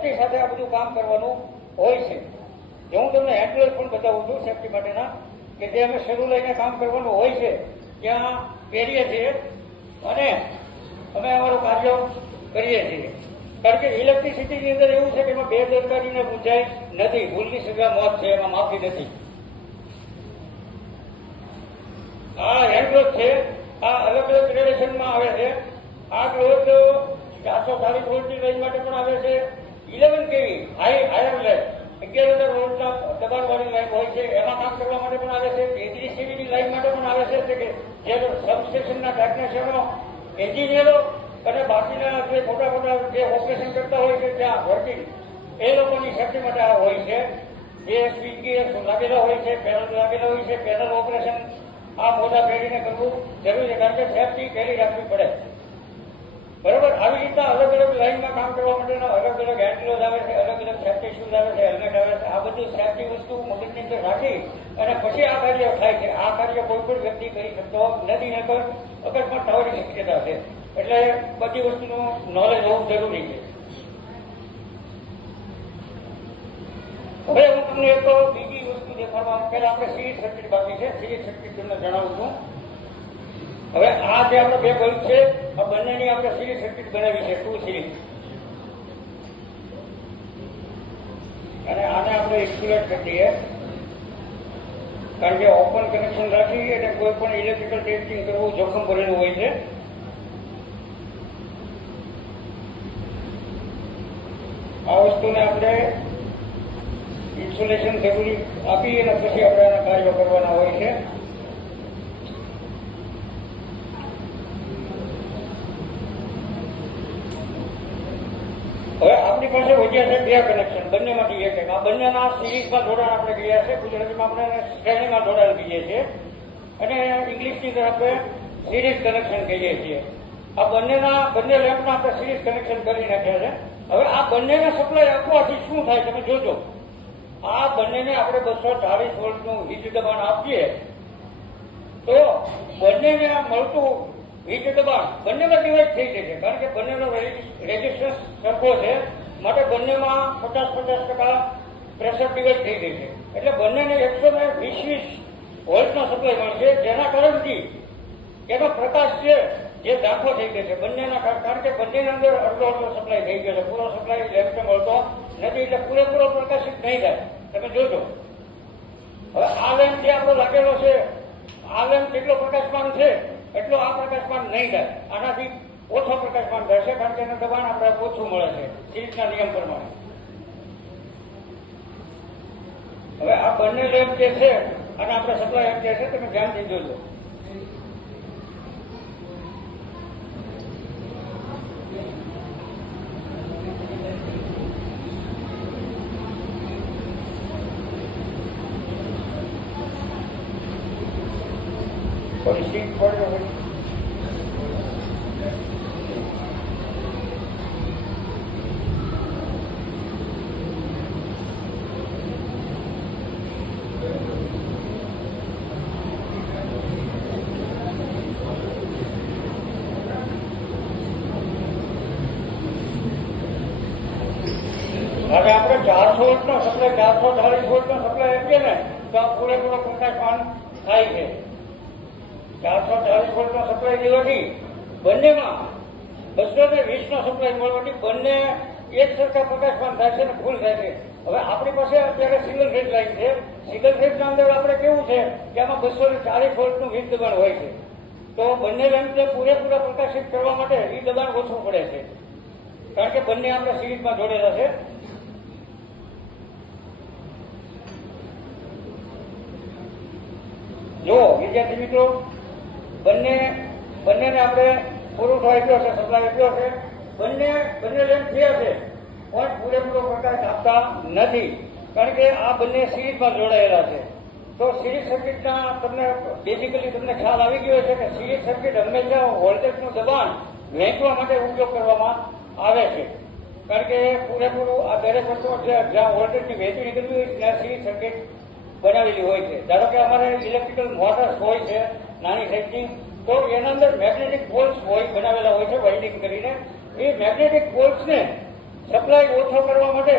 Safety સાથે આ બધું કામ કરવાનું હોય છે. હું તમને હેન્ડલ પણ બતાવું છું સેફટી માટેના, કે જે અમે શરૂ લઈને કામ કરવાનું હોય છે ત્યાં પહેરીએ છીએ અને અમે અમારું કાર્ય કરીએ છીએ. કારણ કે ઇલેક્ટ્રિસિટીની અંદર એવું છે કે એમાં બેદરકારીને ગુંજાઈશ નથી. ભૂલની સજા મોત છે, એમાં માફી નથી. આ હેન્ડ ગ્લોવ્સ છે, આ અલગ અલગ ગ્રેડેશનમાં આવે છે. આ ગ્લોવ્સ 440 વોલ્ટની રેન્જ માટે પણ આવે છે. 11 kV હાયર લેસ 11,000 વોલ્ટના દબાણવાળી લાઈન હોય છે, એમાં કામ કરવા માટે પણ આવે છે. 33 kVની લાઈન માટે પણ આવે છે કે જે સબસ્ટેશનના ટેકનિશિયનો, એન્જિનિયરો અને બાકીના જે મોટા જે ઓપરેશન કરતા હોય છે ત્યાં વર્કિંગ, એ લોકોની સેફટી માટે આ હોય છે. જે સ્વિચ ગિયર લાગેલા હોય છે, પેનલ લાગેલા હોય છે, પેનલ ઓપરેશન આ મોટા પહેરીને કરવું જરૂરી છે. કારણ કે સેફટી પહેરી રાખવી પડે. બરાબર. આવી રીતના અલગ અલગ લાઈનમાં કામ કરવા માટેના અલગ અલગ હેન્ડ ગ્લોવ્સ આવે છે, અલગ અલગ સેફટી શૂઝ આવે છે, હેલ્મેટ આવે છે. આ બધું સેફટી વસ્તુ મગજની અંદર રાખી અને પછી આ કાર્ય થાય છે. આ કાર્ય કોઈ પણ વ્યક્તિ કરી શકતો નથી, નકર અકસ્માત થવાની શક્યતા છે. એટલે બધી વસ્તુનું નોલેજ હોવું જરૂરી છે. હવે હું તમને એક બીજી વસ્તુ દેખાડવા પહેલા આપણે સિરીઝ સર્કિટ બાકી છે. સિરીઝ સર્કિટ તમને જણાવું છું. હવે આ જે આપણે બે બલ્બ છે, આ બંનેની આપણે સિરીઝ સર્કિટ બનાવી છે, 2 સિરીઝ. અને આને આપણે ઇન્સ્યુલેટ કરી દઈએ. કારણ કે ઓપન કનેક્શન રાખી એટલે કોઈ પણ ઇલેક્ટ્રિકલ ટેસ્ટિંગ કરવું જોખમ ભરેલું હોય છે. આ વસ્તુને આપણે ઇન્સ્યુલેશન જરૂરી આપી અને પછી આપણે આના કાર્યો કરવાના હોય છે. હવે આપણી પાસે વધ્યા છે 2 કનેક્શન, બંનેમાંથી એક. આ બંનેના સિરીઝમાં જોડાણ આપણે કર્યા છે. ગુજરાતીમાં આપણે શ્રેણીમાં જોડાણ કહીએ છીએ અને ઇંગ્લિશની અંદર આપણે સિરીઝ કનેક્શન કહીએ છીએ. આ બંને લેમ્પના આપણે સિરીઝ કનેક્શન કરી નાખ્યા છે. હવે આ બંનેને સપ્લાય આપવાથી શું થાય તમે જોજો. આ બંનેને આપણે 240 વોલ્ટનું વીજ દબાણ આપીએ તો બંનેને મળતું વીજ દબાણ બંનેમાં ડિવાઈડ થઈ જશે. કારણ કે બંનેનો રેઝિસ્ટન્સ સરખો છે, માટે બંનેમાં 50% પ્રેશર ડિવાઈડ થઈ જશે. એટલે બંનેને 120 વોલ્ટનો સપ્લાય મળશે, જેના કારણથી એનો પ્રકાશ છે જે દાખલો થઈ ગયો છે બંનેના. કારણ કે બંનેની અંદર અડધો સપ્લાય થઈ ગયો છે, પૂરો સપ્લાય લેમ્પને મળતો નથી, એટલે પૂરેપૂરો પ્રકાશિત નહીં થાય. તમે જોજો. હવે આ લેમ્પ જે આપણો લાગેલો છે, આ લેમ્પ જેટલો પ્રકાશમાન છે એટલો આ પ્રકાશમાન નહીં થાય. આનાથી ઓછો પ્રકાશમાન થશે, કારણ કે એનું દબાણ આપણે ઓછું મળે છે સિરીઝના નિયમ પ્રમાણે. હવે આ બંને લેમ્પ જે છે અને આપણે સપ્લાય આપીએ છીએ, તમે ધ્યાનથી જોજો. હવે આપણે 400 વોલ્ટનો સપ્લાય 440 વોલ્ટનો સપ્લાય આપીએ ને તો આ પૂરેપૂરો પ્રકાશમાન થાય છે. 440 વોલ્ટનો સપ્લાય દેવાથી બંનેમાં 220નો સપ્લાય મળવાથી બંને એક સરખા પ્રકાશમાન થાય છે અને ફૂલ થાય છે. હવે આપણી પાસે અત્યારે સિંગલ ફેઝ લાઈન છે. સિંગલ ફેઝના અંદર આપણે કેવું છે કે આમાં 240 વોલ્ટનું વીજ દબાણ હોય છે. તો બંને લેમ્પને પૂરેપૂરા પ્રકાશિત કરવા માટે વીજ દબાણ ઓછું પડે છે, કારણ કે બંને આપણે સિરીઝમાં જોડેલા છે. જો વિદ્યાર્થી મિત્રો, બંનેને આપણે પુરવઠો આપ્યો છે, સપ્લાય આપ્યો છે. બંને લેમ્પ થયા છે પણ પૂરેપૂરો પ્રકાશ આપતા નથી, કારણ કે આ બંને સિરીઝમાં જોડાયેલા છે. તો સિરીઝ સર્કિટના તમને બેઝિકલી તમને ખ્યાલ આવી ગયો છે કે સિરીઝ સર્કિટ હંમેશા વોલ્ટેજનું દબાણ વહેંચવા માટે ઉપયોગ કરવામાં આવે છે. કારણ કે પૂરેપૂરું આ દરેક વસ્તુ જ્યાં વોલ્ટેજની વહેંચણી કરવી હોય ત્યાં સિરીઝ સર્કિટ બનાવેલી હોય છે. ધારો કે અમારે ઇલેક્ટ્રિકલ મોટર્સ હોય છે નાની સાઈઝની, તો એના અંદર મેગ્નેટિક પોલ્સ હોય બનાવેલા હોય છે વાઇન્ડિંગ કરીને. એ મેગ્નેટિક પોલ્સને સપ્લાય ઓછો કરવા માટે